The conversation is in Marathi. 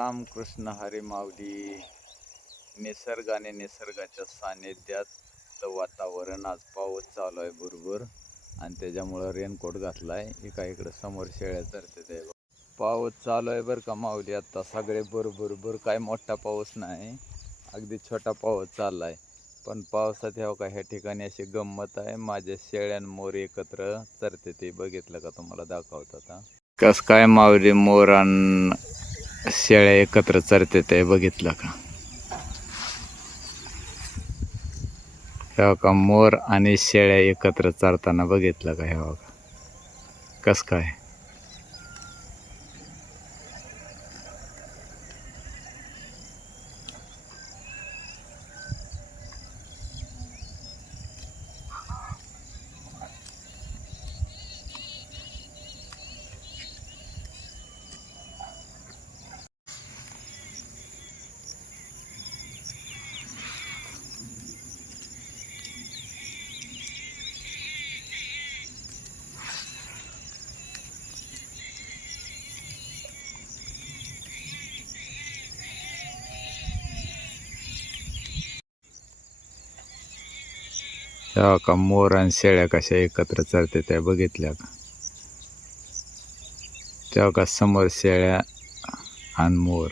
रामकृष्ण हरी माऊली. निसर्गाने निसर्गाच्या सानिध्यात वातावरण आज पाऊस चालू आहे बरोबर आणि त्याच्यामुळं रेनकोट घातला आहे एका इकडं समोर शेळ्या चरते ते पाऊस चालू आहे बरं का माऊली. आत्ता सगळे बरोबर बरं काय मोठा पाऊस नाही. अगदी छोटा पाऊस चालला आहे पण पावसात ह्या का ह्या ठिकाणी अशी गंमत आहे. माझ्या शेळ्यान मोर एकत्र चरते ते बघितलं का तुम्हाला? दाखवतात आता. कस काय माऊली मोरान शेळ्या एकत्र चरते ते बघितलं का? हे का मोर आणि शेळ्या एकत्र चरताना बघितलं का हे बघा? कस काय? तेव्हा का? मोर आणि शेळ्या कशा एकत्र चरते त्या बघितल्या का? तेव्हा का समोर शेळ्या आणि मोर?